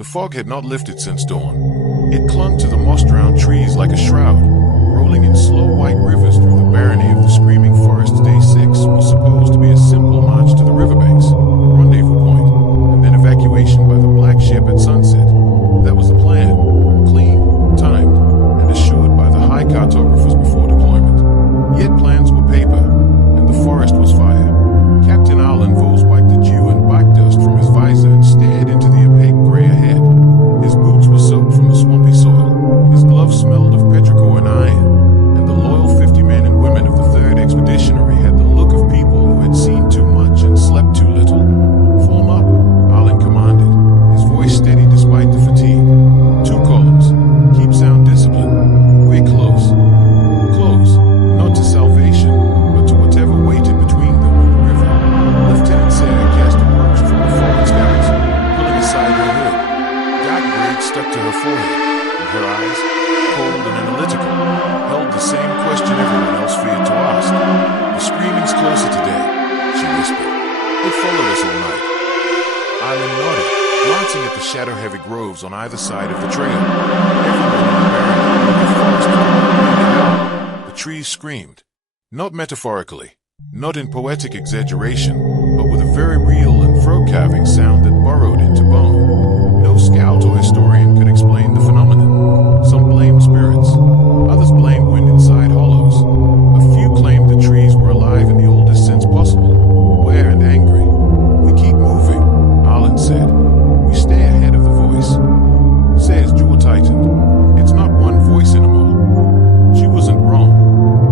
The fog had not lifted since dawn. It clung to the moss-drowned trees like a shroud, rolling in slow white rivers through the barony of the screaming forest. Day 6 was supposed to be a simple march to the riverbanks, a rendezvous point, and then evacuation by the black ship at sunset. That was the plan, clean, timed, and assured by the high cartographers before deployment. Yet plans were paper, and the forest was fire. Captain Arlen Vos wiped the dew and bike dust from his visor and stared into the opaque gray ahead. His boots were soaked from the swampy soil. His gloves smelled of petrichor and iron, and the loyal 50 men and women of the 3rd Expeditionary had the look of people who had seen too much and slept too little. Form up, Arlen commanded, his voice steady despite the fatigue. 2 columns. Keep sound discipline. We're close. Close, not to salvation, but to whatever waited between them and the river. Lieutenant Sarah cast approach from the forward scouts, pulling aside her hood. Dark braids stuck to her forehead, and her eyes, cold and analytical, held the same question everyone else feared to ask. The screaming's closer today, she whispered. It followed us all night. Arlen nodded, glancing at the shadow-heavy groves on either side of the trail. Everyone in the barony in the forest pointed out. The trees screamed. Not metaphorically, not in poetic exaggeration, but with a very real and throat-carving sound that burrowed into bone. No scout or historian could explain the phenomenon. Some blamed spirits, others blamed wind inside hollows. A few claimed the trees were alive in the oldest sense possible, aware and angry. We keep moving, Arlen said. We stay ahead of the voice. Say's jaw tightened. It's not one voice anymore. She wasn't wrong.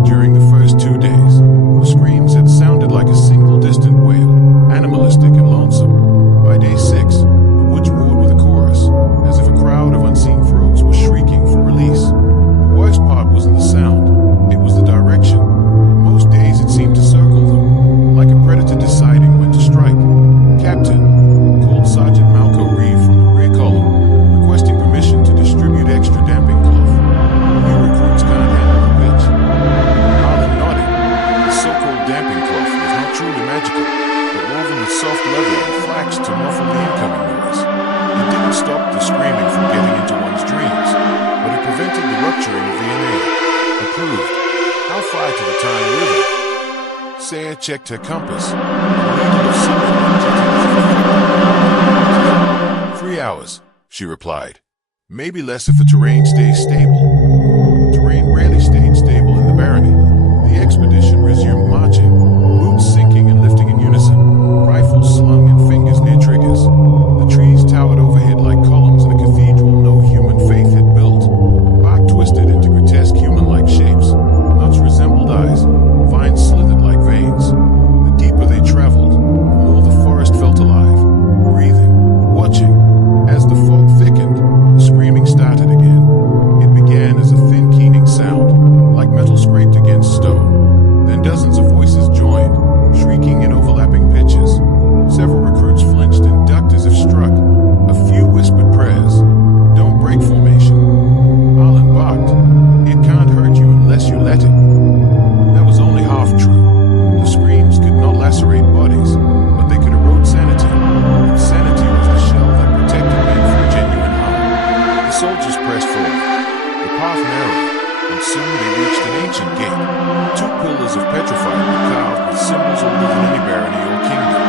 During the first 2 days, the screams had sounded like a single distant wail, animalistic and lonesome. By day 6, the woods roared with a chorus, as if a crowd of unseen throats were shrieking for release. The worst part wasn't the sound, it was the direction. Most days it seemed to circle them, like a predator deciding when to strike. Captain, called Sergeant Malco Reeve from the rear column, requesting permission to distribute extra damping cloth. New recruits can't handle the pitch. Arlen nodded. The so-called damping cloth was not truly magical, but woven with soft leather and flax to muffle the incoming noise. It didn't stop the screaming from getting into one's dreams, but it prevented the rupturing of the inner. Approved. How far to the Tyne River? Sarah checked her compass. The needle of something 3 hours, she replied. Maybe less if the terrain stays stable. Terrain rarely stayed stable in the Barony. The expedition resumed marching, boots sinking and lifting in unison, rifles slung and fingers near triggers. The trees towered overhead like columns in a cathedral no human faith had built. Bark twisted into grotesque human-like shapes. Nuts resembled eyes. Vines slithered like veins. The deeper they traveled, the more the forest felt alive, breathing, watching. As the fog thickened, the screaming started again. It began as a thin, keening sound, like metal scraped against stone. Then dozens of voices joined, shrieking in overlapping pitches. Several recruits flinched and ducked as if struck. A few whispered prayers. Don't break formation. Arlen barked. It can't hurt you unless you let it. That was only half true. The screams could not lacerate bodies, but they could erode sanity. And sanity was the shell that protected men from genuine harm. The soldiers pressed forward. The path narrowed, and soon they reached an ancient gate. 2 pillars of petrified were carved with symbols older than any barony or kingdom.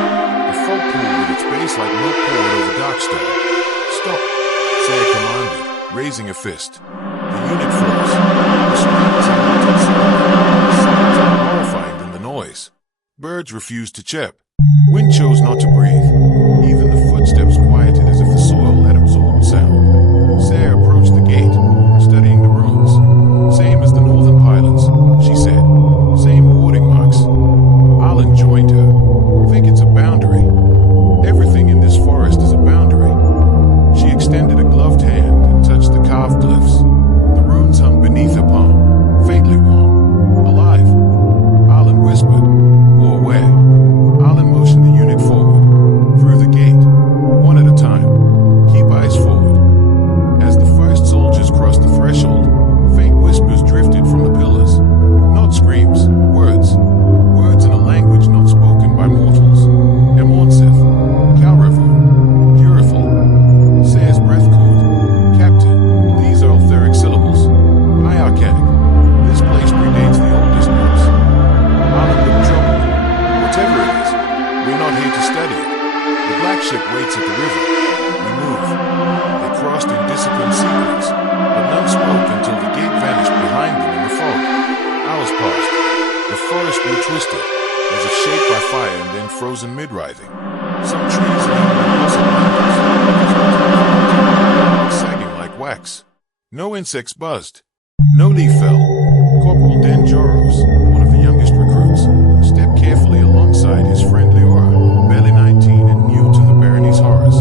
A fog pool with its base like milk poured over darkstone. Stop, Sarah commanded, raising a fist. The unit froze. The screams sounded more horrifying than the noise. Birds refused to chirp. Wind chose not to breathe. Even the footsteps quieted as if the soil had absorbed sound. Sarah approached the gate, studying the ruins. Same as the northern pylons, she said. Same warding marks. Arlen joined her. Think it's a boundary. Everything in this forest is a boundary. She extended a gloved hand and touched the carved glyphs. The runes hung beneath her palm, faintly warm. Alive. Arlen whispered. Or where? Arlen motioned the unit frozen mid-writhing. Some trees leaned like muscle blankets, sagging like wax. No insects buzzed. No leaf fell. Corporal Dan Joros, one of the youngest recruits, stepped carefully alongside his friend Leora, barely 19 and new to the Barony's horrors.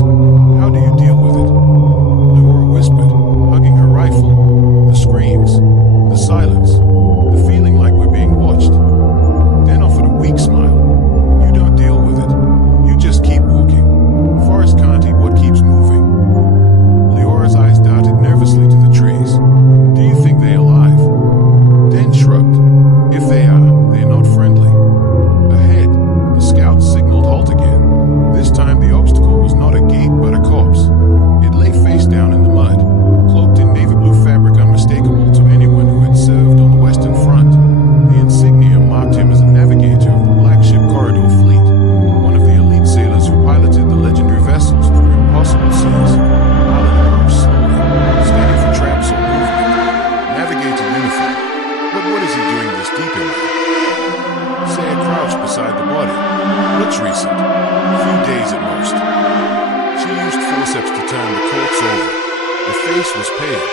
How do you deal with it? Leora whispered, hugging her rifle. The screams, the silence, the feeling like we're being watched. Dan offered a weak smile. You don't deal with it. You just keep walking. Forest can't eat what keeps moving. Leora's eyes darted nervously to the trees. Do you think they're alive? Dan shrugged. If they are, they're not friendly. Ahead, the scouts signaled halt again. This time the obstacle was not a gate but a corpse. It lay face down in the mud, cloaked in navy blue fabric unmistakable to anyone who had served on the Western Front. The insignia marked him as a navigator of the Black Ship Corridor Fleet, one of the elite sailors who piloted the legendary vessels through impossible seas. Alan approached slowly, scanning for traps or movement. Navigator uniform. But what is he doing this deep in there? Saya crouched beside the body. Looks recent. Few days at most. She used forceps to turn the corpse over. The face was pale,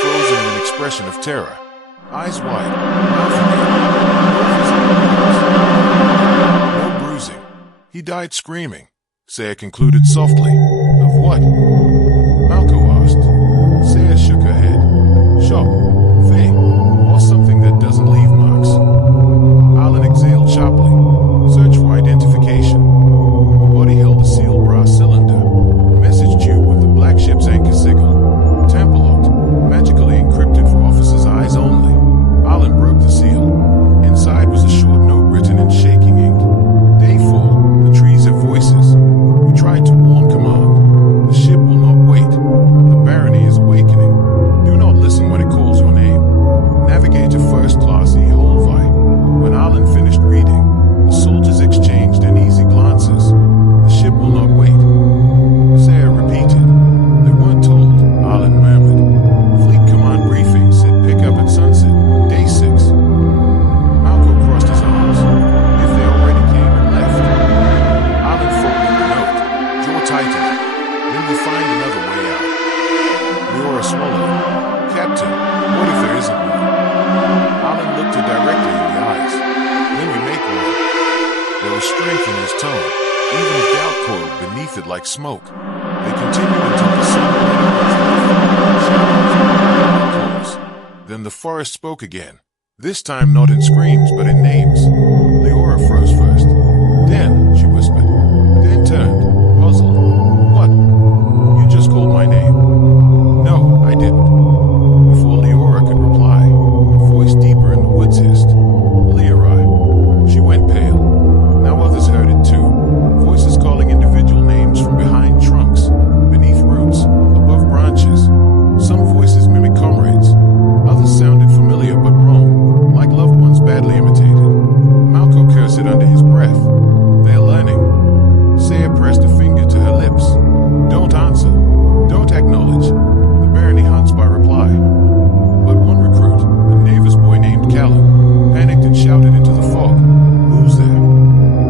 frozen in an expression of terror. Eyes wide, mouth agape. No bruising. He died screaming. Saya concluded softly. Of what? Malco asked. Saya shook her head. Shock, faint, or something that doesn't leave marks. Alan exhaled sharply. Search for identification. The body held a sealed brass cylinder, a message tube with the Black Ship's anchor sigil. Tamper locked, magically encrypted for officers' eyes only. Alan broke the seal. Inside was a short note written in shaking ink. Dayfall, the trees have voices. We tried to warn command. The ship will not wait. The Barony is awakening. Do not listen when it calls your name. Navigator First Class E. Holvai. When Alan finished reading, the soldiers exchanged uneasy glances. The ship will not wait. Sarah repeated. They weren't told, Alan murmured. Fleet command briefing said pick up at sunset, day 6. Malco crossed his arms. If they already came and left. Alan folded the note, jaw tightened. Then we find another way out. Leora swallowed. Captain, what if there isn't one? Alan looked her directly in the eyes. Then we make one. There was strength in his tone, even if doubt coiled beneath it like smoke. They continued until the sun close. Then the forest spoke again. This time not in screams, but in names. Leora froze first. Dan, she whispered. Dan turned, puzzled. What? You just called my name. No, I didn't. Before Leora could reply, a voice deeper in the woods hissed. Leora. She went pale. Now others heard it too. Voices calling individual names from behind trunks, beneath roots, above branches. Some voices mimic comrades. Others sounded familiar but wrong, like loved ones badly imitated. Malco cursed under his breath. They're learning. Saya pressed a finger to her lips. Don't answer. Don't acknowledge. The Barony hunts by reply. But one recruit, a Navis boy named Callan, panicked and shouted into the fog. Who's there?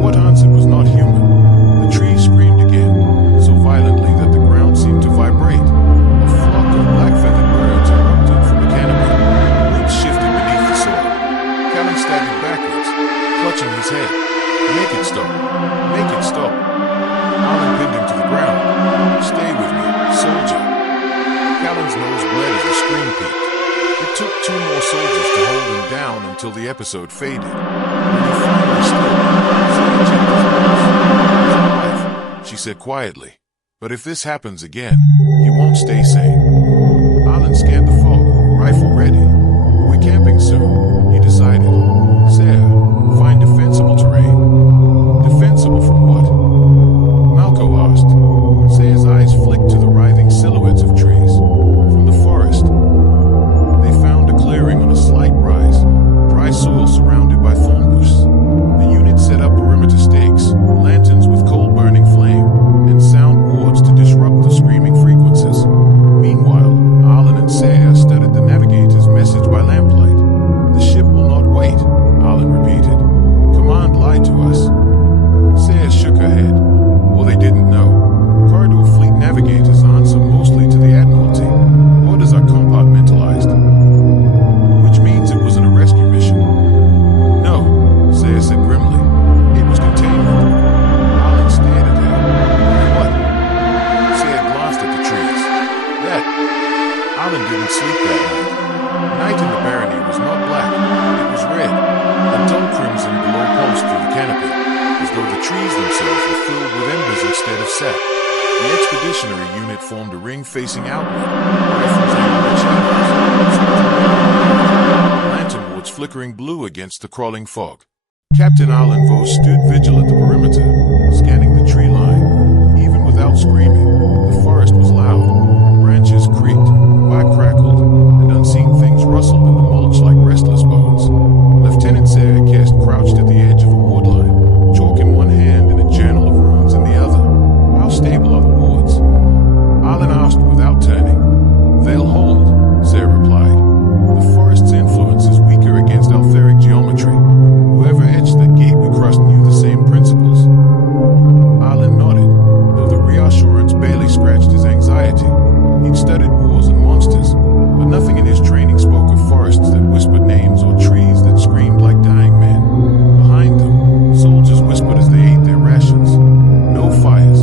What answered was not human. The trees screamed again, so violently that the ground seemed to vibrate. A flock of black-feathered birds erupted from the canopy. Roots shifted beneath the soil. Callan staggered backwards, clutching his head. Make it stop. Make it stop. Alan pinned him to the ground. Stay with me, soldier. Callan's nose bled as the scream peaked. It took 2 more soldiers to hold him down until the episode faded. When he finally stood, Sarah checked his pulse. He's alive, she said quietly. But if this happens again, he won't stay sane. Alan scanned the fog, rifle ready. We're camping soon, he decided. Sarah, find defensible terrain. Defensible from what? Malco asked. Sarah's eyes flicked to the writhing silhouettes of trees. From the forest, they found a clearing on a slight rise, dry soil surrounded by thorn bushes. The unit set up perimeter stakes, lanterns with coal-burning flame, and sound wards to disrupt the screaming frequencies. Meanwhile, Alan and Saya studied the navigator's message by lamplight. The ship will not wait, Alan repeated. Command lied to us. Saya shook didn't sleep that night. Night in the Barony was not black, it was red. A dull crimson glow pulsed through the canopy, as though the trees themselves were filled with embers instead of sap. The expeditionary unit formed a ring facing outward, rifles aimed at shadows, lantern wards flickering blue against the crawling fog. Captain Alan Vaux stood vigil at the perimeter, scanning the tree line. Even without screaming, the forest was loud. Branches creaked, bark crackled, and unseen things rustled in the mulch like restless bones. Lieutenant Sayre Kest crouched at the edge of a ward line, chalk in one hand and a journal of runes in the other. How stable are the wards? Alan asked without turning. They'll hold, Sayre replied. The forest's influence is weaker against altheric geometry. Whoever etched that gateway crust knew the same principles. Alan nodded, though the reassurance barely scratched his anxiety. He'd studied wars and monsters, but nothing in his training spoke of forests that whispered names or trees that screamed like dying men. Behind them, soldiers whispered as they ate their rations. No fires.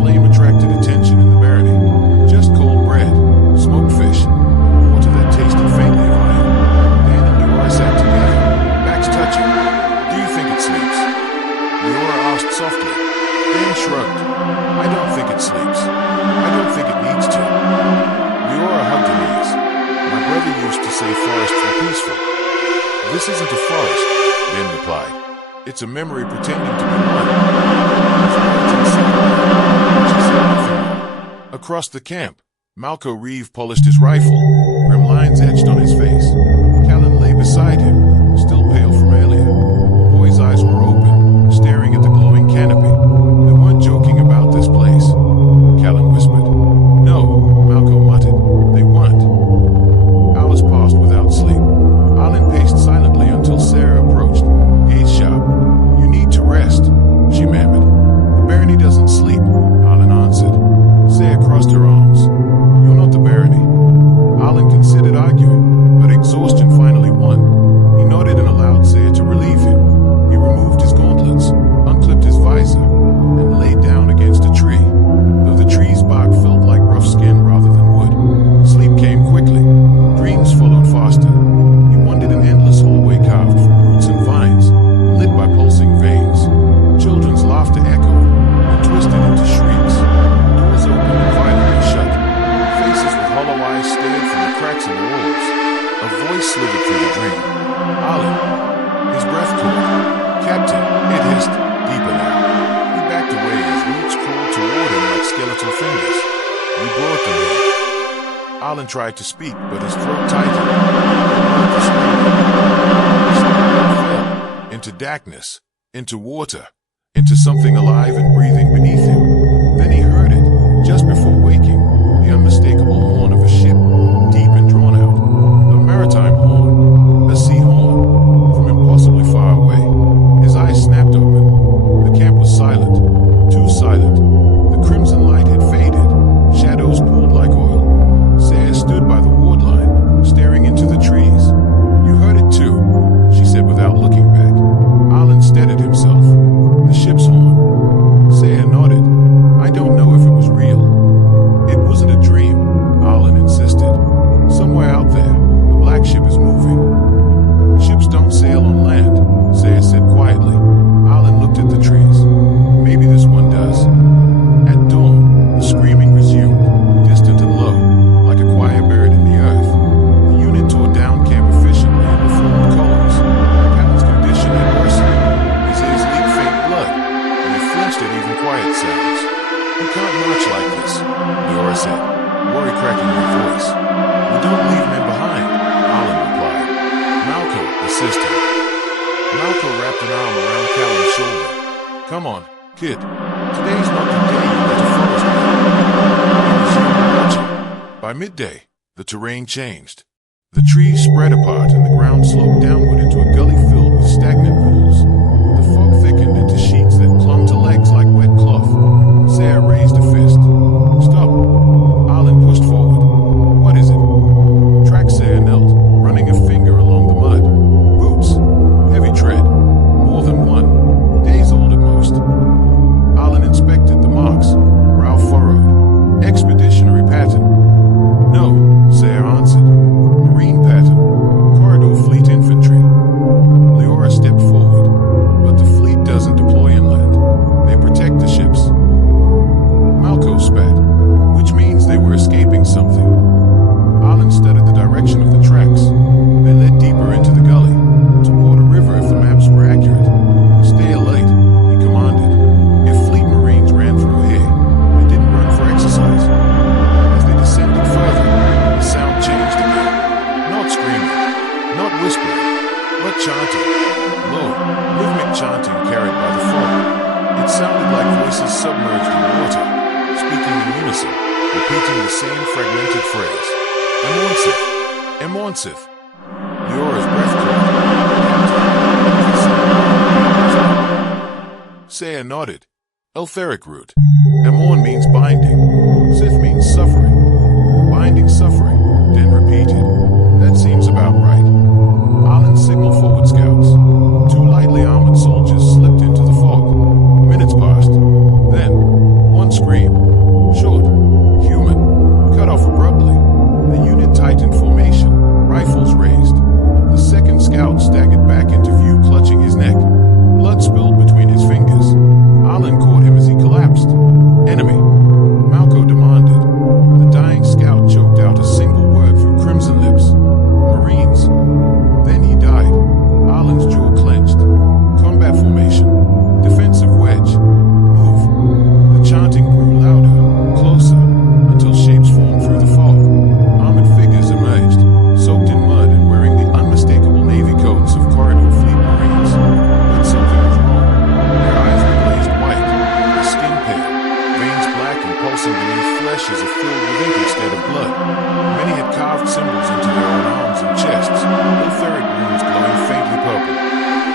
Flame attracted attention in the Barony. Just cold bread, smoked fish, and water that tasted faintly of iron. Dan and Leora sat together, backs touching. Do you think it sleeps? Leora asked softly. Dan shrugged. I don't think it sleeps. I don't think it needs to. Leora hugged her knees. My brother used to say forests were peaceful. This isn't a forest, Dan replied. It's a memory pretending to be one. She said nothing more. Across the camp, Malco Reeve polished his rifle, grim lines etched on his face. Callan lay beside him, still pale from earlier. The boy's eyes were open, staring at the glowing canopy. They weren't joking about this place. Callan whispered. No, Malco muttered. They weren't. Hours passed without sleep. Alan paced silently until Sarah approached, gaze sharp. You need to rest, she murmured. The Barony doesn't sleep, Alan answered. Sarah crossed her arms. You're not the Barony. Alan considered arguing, but exhaustion finally won. He nodded and allowed Sarah to relieve him. He removed his gauntlets, unclipped his visor, and laid down against a tree, though the tree's bark felt like rough skin rather than wood. Sleep came quickly. Dreams followed faster. He wandered an endless hallway carved from roots and vines, lit by pulsing veins. Children's laughter echoed and twisted into shrieks. Doors opened and violently shut. Faces with hollow eyes stared from the cracks in the walls. A voice slithered through the dream. Alan. His breath caught. Captain, it hissed, deeper now. He backed away as roots crawled toward him like skeletal fingers. You brought them here. Alan tried to speak, but his throat tightened. He fell into darkness, into water, into something alive and breathing beneath him. Then he heard it, just before waking, the unmistakable horn of a ship, deep and drawn out. A maritime horn, a sea horn, from impossibly far away. His eyes snapped open. The camp was silent, too silent. The crimson light had faded, shadows pooled like oil. Sayre stood by the ward line, staring into the trees. You heard it too, she said without looking back. Alan steadied himself. The ship's horn. Sayre nodded. I don't know if it was real. It wasn't a dream, Alan insisted. Somewhere out there, the black ship is moving. Ships don't sail on land, Sayre said quietly. Alan looked at the trees. Maybe this one does. At dawn, the screaming resumed, distant and low, like a choir buried in the earth. The unit tore down camp efficiently and reformed colors. Captain's condition had worsened. His ears leaked faint blood, and he flinched at even quiet sounds. You can't march like this, Leora said, worry cracking her voice. We don't leave men behind, Alan replied. Malco assisted. Malco wrapped an arm around Callan's shoulder. Come on, kid. Today's not the day you let a forest go. By midday, the terrain changed. The trees spread apart and the ground sloped downward into a gully filled with stagnant pools. The fog thickened into sheets that clung to legs like wet cloth. Sayre raised a fist. Stop. Alan pushed forward. What is it? Track Sayre knelt, running a finger along the mud. Boots. Heavy tread. More than one. Days old at most. Alan inspected the marks. Brow furrowed. Expeditionary pattern. No, Sayre answered. fragmented phrase. Immersive. Immersive. Leora's breath caught. Saya nodded. Eltheric root. Emon means binding. Sith means suffering. Binding suffering, then repeated. That seems about right. Alan signaled forward scouts. Two lightly armored soldiers slipped into the fog. Minutes passed. Then, one scream. Short, human, cut off abruptly. The unit tightened formation, rifles raised. The second scout staggered back into view, clutching his neck. Blood spilled between his fingers. Alan caught him as he collapsed. Enemy, Malco demanded. The dying scout choked out a single word through crimson lips. Marines. Then he died. Alan's jaw clenched. Combat formation. Defensive wedge. Move. The chanting grew louder, closer, until shapes formed through the fog. Armored figures emerged, soaked in mud and wearing the unmistakable navy coats of Corridor Fleet Marines. But something was wrong. Their eyes were glazed white, their skin pale, veins black and pulsing beneath flesh as if filled with ink instead of blood. Many had carved symbols into their own arms and chests, Eltheric runes glowing faintly purple.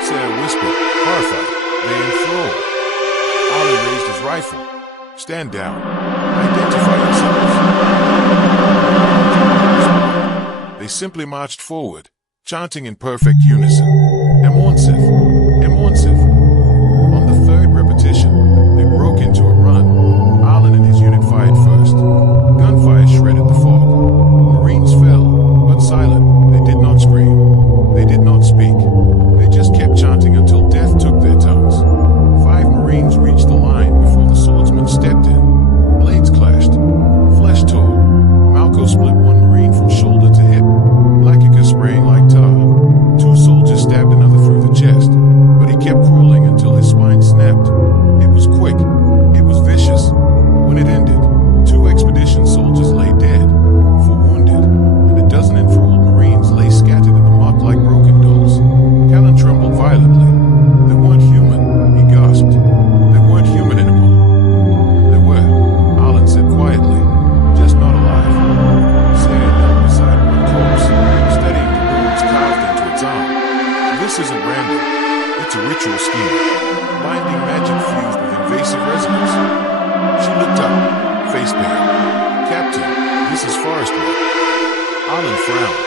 Sarah whispered, horrified, "They enthralled." Alan raised his rifle. "Stand down. Identify yourselves." They simply marched forward, chanting in perfect unison. Immersive. Immersive. On the third repetition, they broke into a run. Alan and his unit fired first. Gunfire shredded the fog. Marines fell, but silent. They did not scream. They did not speak. They just kept chanting until death took their tongues. 5 Marines reached the line before the swordsman stepped in. Blades clashed. Flesh tore. Malco split one Marine from shoulder to hip. Blackica spraying like tar. 2 soldiers stabbed another through the chest, but he kept crawling until his spine snapped. It was quick. It was vicious. When it ended, 2 expedition soldiers lay dead, 4 wounded, and a dozen enthralled Marines lay scattered in the muck like broken dolls. Callan trembled violently. They weren't human, he gasped. They weren't human anymore. They were, Alan said quietly, just not alive. Sarah knelt beside one corpse, studying the runes carved into its arm. This isn't random. It's a ritual scheme. Binding magic fused with invasive resonance. She looked up, face pale. "Captain, this is forest work." Alan frowned.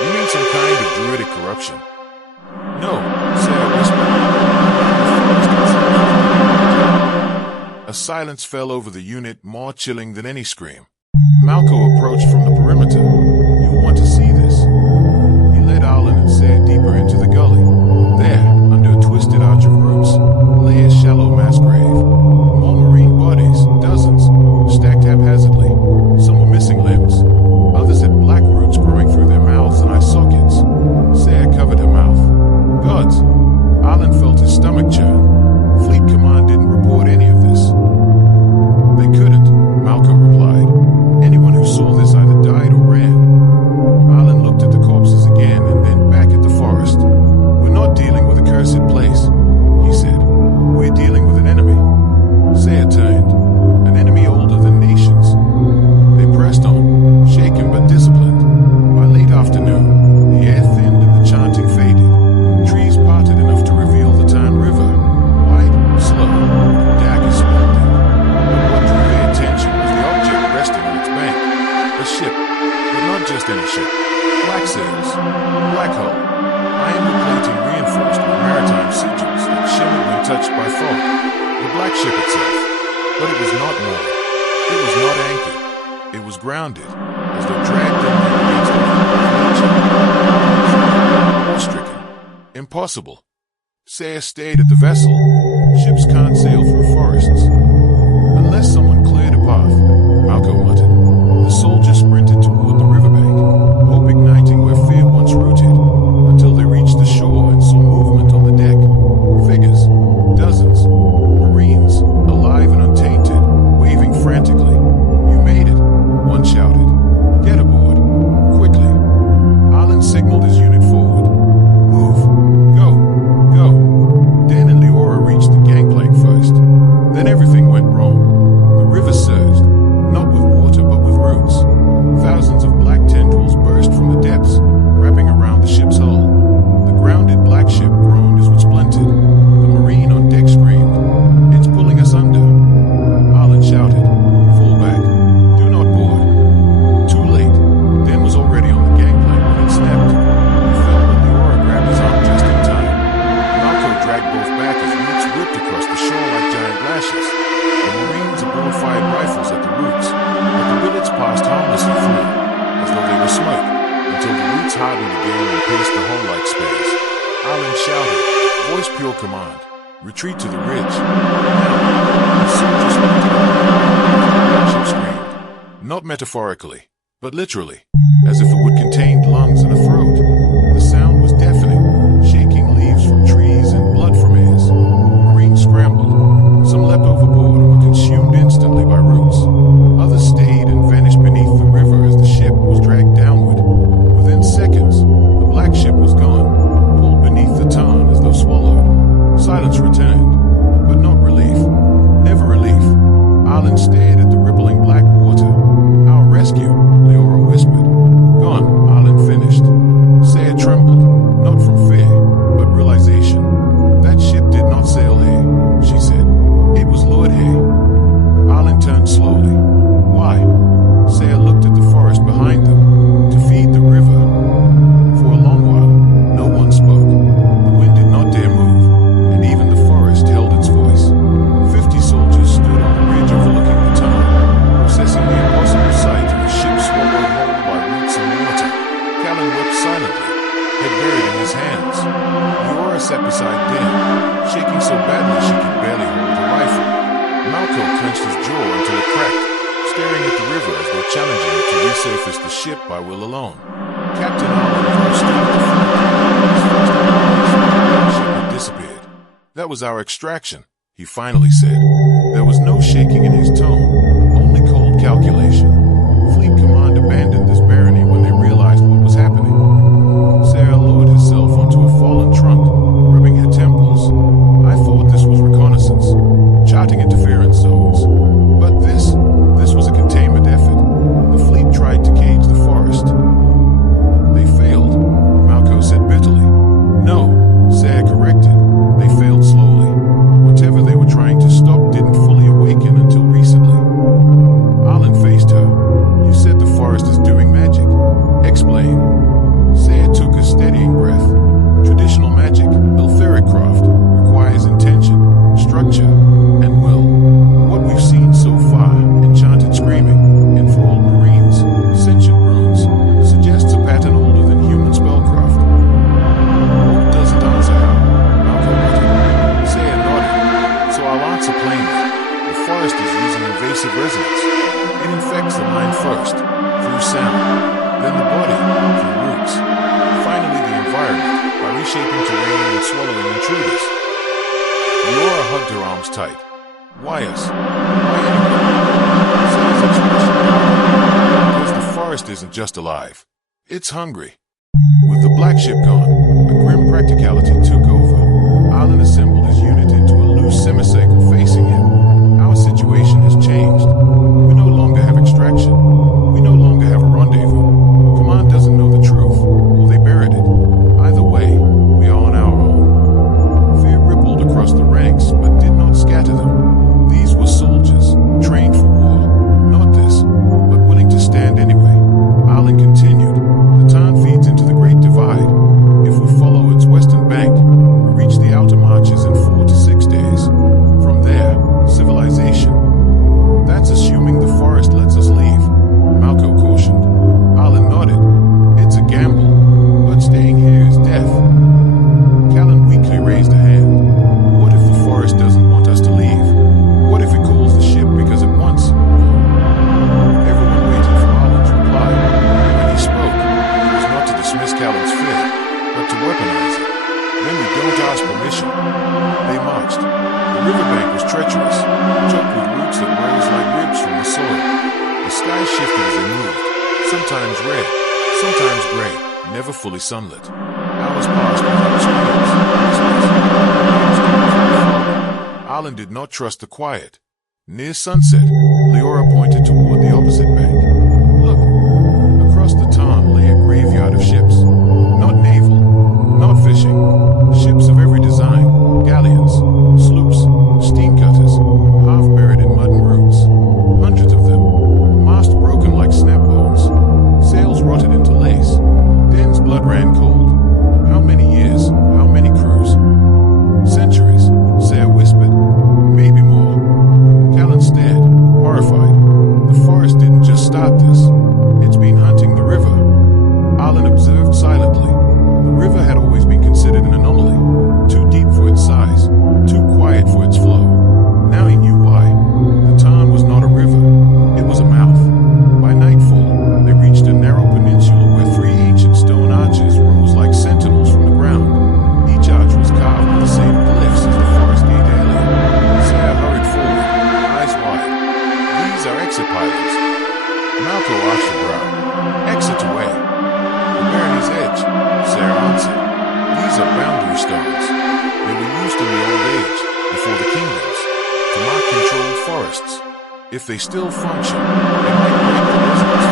"You mean some kind of druidic corruption?" "No," Sarah whispered. A silence fell over the unit, more chilling than any scream. Malco approached from the perimeter. "You'll want to see this." He led Alan and Sarah deeper into the gully. There, under a twisted arch of roots, lay a shallow mass grave. More Marine bodies, dozens, stacked haphazardly. Some were missing limbs. Others had black roots growing through their mouths and eye sockets. Sarah covered her mouth. "Gods!" Alan felt his stomach churn. Fleet Command didn't report any of this. "They couldn't," Malco replied. "Anyone who saw this either died or ran." Alan looked at the corpses again and then back at the forest. "We're not dealing with a cursed place," he said. "We're dealing with an enemy." Saya turned. An enemy older than nations. They pressed on, shaken but disciplined. By late afternoon, the air thinned and the chanting faded. Trees parted enough to reveal the Tarn River, wide, slow, and dark as splendid. But what drew their attention was the object resting on its bank. A ship, but not just any ship. Black sails, black hull, iron plating reinforced with maritime sigils that shimmered when touched by fog. The black ship itself. But it was not moored. It was not anchored. It was grounded, as though dragged inland against the nature. Awe-stricken. Impossible. Saya stared at the vessel. Ships can't sail through forests. Unless someone cleared a path, Malco muttered. The soldiers sprinted toward the riverbank, hope igniting where fear once rooted, until they reached the shore and saw movement on the deck. Figures, dozens, Marines, alive and untainted, waving frantically. "You made it," one shouted. "Get aboard. Quickly." Alan signaled his unit forward. "Move. Go. Go." Dan and Leora reached the gangplank hardened again and pierced the hull like spears. Arlen shouted, voice pure command, retreat to the ridge. Now, the soldiers looked at the ship screamed, not metaphorically, but literally, as if the wood contained lungs and a throat. The sound was deafening, shaking leaves from trees and blood from ears. Marines scrambled. Some leapt overboard and were consumed instantly by roots. Others stayed and vanished beneath the river as the ship was dragged downward. Within seconds, the black ship was gone, pulled beneath the tarn as though swallowed. Silence returned, but not relief. Never relief. Arlen stared at the rippling black water. Our rescue, Leora whispered. Gone, Arlen finished. Saya trembled, not from fear, but realization. That ship did not sail here, she said. It was lured here. Arlen turned slowly. Why? Saya looked at the forest behind them. To feed the river. For a long while, no one spoke. The wind did not dare move, and even the forest held its voice. 50 soldiers stood on the ridge overlooking the town, processing the impossible sight of the ship swallowed whole by roots and water. Callan wept silently, head buried in his hands. Leora sat beside Dan, shaking so badly she could barely hold the rifle. Malco clenched his jaw until it cracked, staring at the river as though challenging it to resurface the ship by will alone. Captain Arlen stood at the front. His first the ship had disappeared. That was our extraction, he finally said. There was no shaking in his tone, only cold calculation. Fleet Command abandoned this barony when they realized what was happening. Sarah lowered herself onto a fallen trunk, rubbing her temples. I thought this was reconnaissance, charting interference zones. But this was a containment effort. The fleet tried to cage the forest. They failed, Malco said bitterly. No, Sarah corrected. They failed slowly. Whatever they were trying to stop didn't fully awaken until recently. Arlen faced her. You said the forest is doing magic. Explain. Sarah took a steadying breath. Traditional magic, Iltheric craft, requires intention, structure, and will. What we've seen so far, enchanted screaming, enthralled marines, sentient runes, suggests a pattern older than human spellcraft. Old doesn't answer how, Malco muttered. Saya nodded. So I'll answer plainly. The forest is using invasive resonance. It infects the mind first, through sound, then the body, through roots, finally the environment, by reshaping terrain and swallowing intruders. Leora hugged her arms tight. Why us? Why anyone? Saya's expression. Because the forest isn't just alive. It's hungry. With the black ship gone, a grim practicality took over. Arlen assembled his unit into a loose semicircle facing him. Our situation has changed. We no longer have extraction. We no longer have a rendezvous. Command doesn't know the truth, or they buried it. Either way, we are on our own. Fear rippled across the ranks, but did not scatter them. These were soldiers, trained for war. Not this, but willing to stand anyway. Arlen continued. The Tarn feeds into the Great Divide. If we follow its western bank, we reach the outer marches in 4 to 6 days. From there, civilization. That's assuming the forest lets us leave, Malco cautioned. Arlen nodded. It's a gamble, but staying here is death. Callan weakly raised a hand. What if the forest doesn't want us to leave? What if it calls the ship because it wants? Everyone waited for Arlen's reply. When he spoke, it was not to dismiss Callan's fear, but to weaponize it. Then we don't ask permission. They marched. The riverbank was treacherous, choked with roots that rose like ribs from the soil. The sky shifted as they moved, sometimes red, sometimes gray, never fully sunlit. Hours passed without screams. Arlen did not trust the quiet. Near sunset, Leora pointed toward the opposite bank. Look, across the tarn lay a graveyard of ships. Not naval, not fishing. Ships of every design, galleons, sloops, steam cutters, half buried in mud and roots. Hundreds of them, masts broken like snap bones, sails rotted into lace. Den's blood ran cold. How many years, how many crews? Centuries, Sarah whispered. Maybe more. Callan stared, horrified. The forest didn't just If they still function, they might break the resonance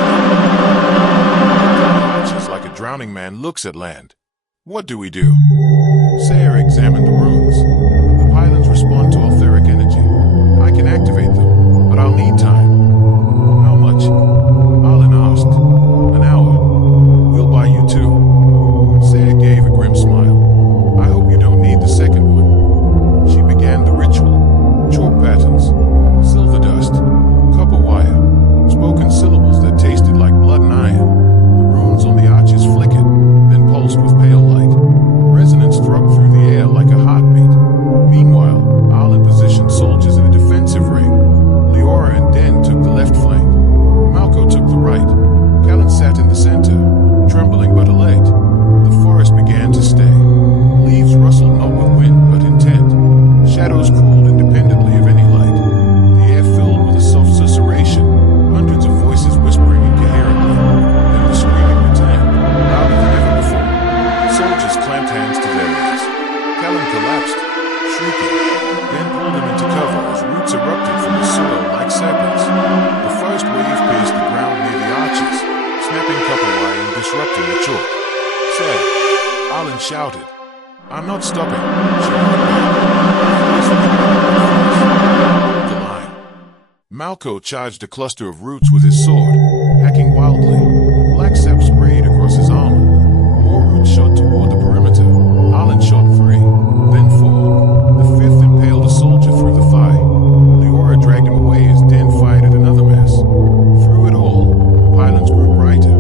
field. It's like a drowning man looks at land. What do we do? Sayer examined the runes. The pylons respond to etheric energy. I can activate them, but I'll need time. How much? Arlen asked. An hour. We'll buy you two. Sayer gave a grim smile. I hope you don't need the second one. She began the ritual. Chalk patterns, silver dust, copper wire, spoken syllables that tasted like blood and iron. The runes on the arches flickered, then pulsed with pale light. Resonance throbbed through the air like a heartbeat. Meanwhile, Arlen positioned soldiers in a defensive ring. Leora and Den took the left flank. Malco took the right. Callan sat in the center, trembling but elate. The forest began to stay. Leaves rustled not with wind but intent. Shadows crawled independently of any light. The air filled with a soft susurration, hundreds of voices whispering incoherently. Then the screaming returned, louder than ever before. Soldiers clamped hands to their ears. Callan collapsed, shrieking, then pulled him into cover as roots erupted from the soil like serpents. The first wave pierced the ground near the arches, snapping copper wire and disrupting the chalk. "Sir," Arlen shouted. "I'm not stopping," she roared back. The line. Malco charged a cluster of roots with his sword, hacking wildly. Black sap sprayed across his armor. More roots shot toward the perimeter. Arlen shot 3, then 4. The 5th impaled a soldier through the thigh. Leora dragged him away as Den fired at another mass. Through it all, the pylons grew brighter,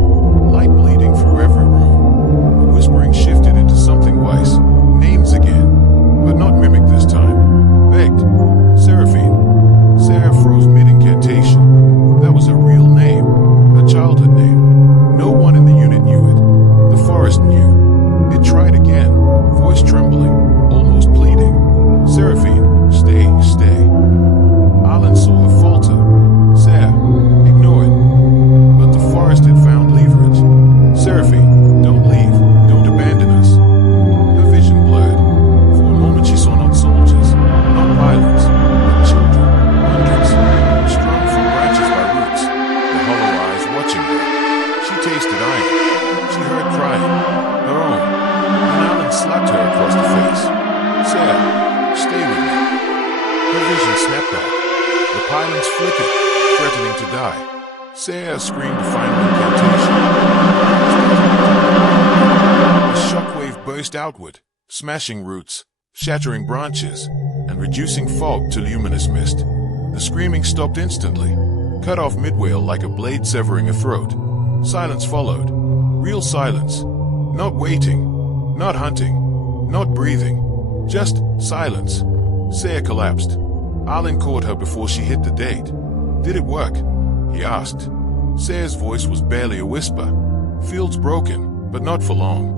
light bleeding through every room. The whispering shifted into something wise. Names again, but not mimicked this time. Begged. Seraphine. Sarah froze mid-incantation. That was a real name, a childhood name. No one in the unit knew it. The forest knew. It tried again, voice trembling, almost pleading. Seraphine, stay, stay. Arlen saw her falter. Sarah, ignore it. But the forest had found leverage. Seraphine, don't leave, don't abandon us. Her vision blurred. For a moment she saw not soldiers, not pylons, but children, hundreds, strung from branches by roots, their hollow eyes watching her. She tasted iron. She heard crying, her own, and Arlen slapped her across the face. "Sarah, stay with me." Her vision snapped back. The pylons flickered, threatening to die. Sarah screamed a final incantation. A shockwave burst outward, smashing roots, shattering branches, and reducing fog to luminous mist. The screaming stopped instantly, cut off midwail like a blade severing a throat. Silence followed. Real silence. Not waiting, not hunting, not breathing. Just silence. Sarah collapsed. Arlen caught her before she hit the date. "Did it work?" he asked. Sarah's voice was barely a whisper. "Field's broken, but not for long."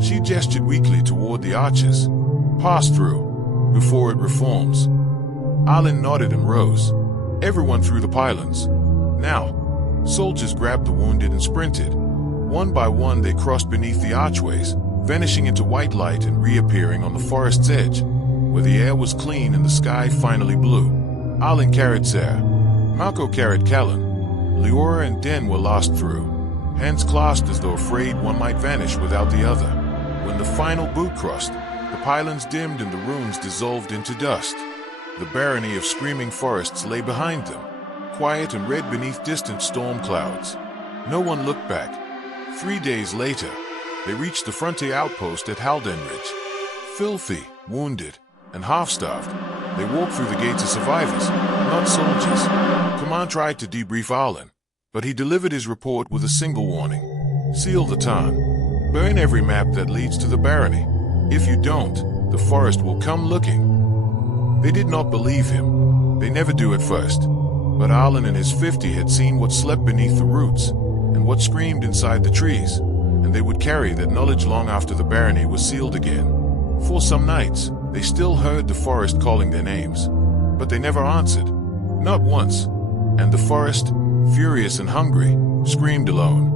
She gestured weakly toward the arches. "Pass through, before it reforms." Arlen nodded and rose. Everyone through the pylons. Now, soldiers grabbed the wounded and sprinted. One by one they crossed beneath the archways, vanishing into white light and reappearing on the forest's edge, where the air was clean and the sky finally blue. Arlen carried Sarah. Malco carried Callan. Leora and Den were lost through, hands clasped as though afraid one might vanish without the other. When the final boot crossed, the pylons dimmed and the runes dissolved into dust. The barony of screaming forests lay behind them, quiet and red beneath distant storm clouds. No one looked back. 3 days later, they reached the frontier outpost at Haldenridge. Filthy, wounded, and half-starved, they walked through the gates as survivors, not soldiers. Command tried to debrief Arlen, but he delivered his report with a single warning. "Seal the tarn. Burn every map that leads to the barony. If you don't, the forest will come looking." They did not believe him. They never do at first. But Arlen and his 50 had seen what slept beneath the roots, and what screamed inside the trees, and they would carry that knowledge long after the barony was sealed again. For some nights, they still heard the forest calling their names, but they never answered, not once, and the forest, furious and hungry, screamed alone.